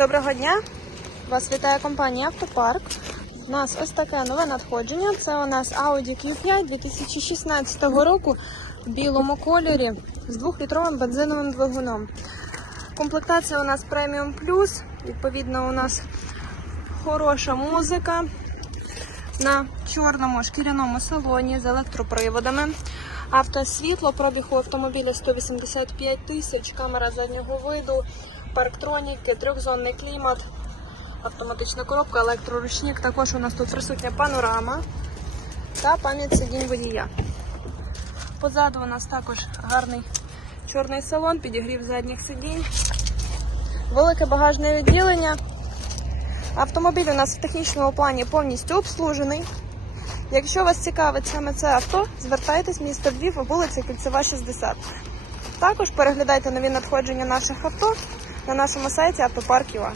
Доброго дня! Вас вітає компанія Автопарк. У нас ось таке нове надходження. Це у нас Audi Q5 2016 року в білому кольорі з 2-літровим бензиновим двигуном. Комплектація у нас Premium Plus. Відповідно, у нас хороша музика на чорному шкіряному салоні з електроприводами. Автосвітло, пробіг у автомобіля 185 тисяч, камера заднього виду, парктроніки, трьохзонний клімат, автоматична коробка, електроручник. Також у нас тут присутня панорама та пам'ять сидінь водія. Позаду у нас також гарний чорний салон, підігрів задніх сидінь, велике багажне відділення. Автомобіль у нас в технічному плані повністю обслужений. Якщо вас цікавить саме це авто, звертайтесь місто Львів, вулиця Кільцева, 60. Також переглядайте нові надходження наших авто на нашому сайті автопарк.ua.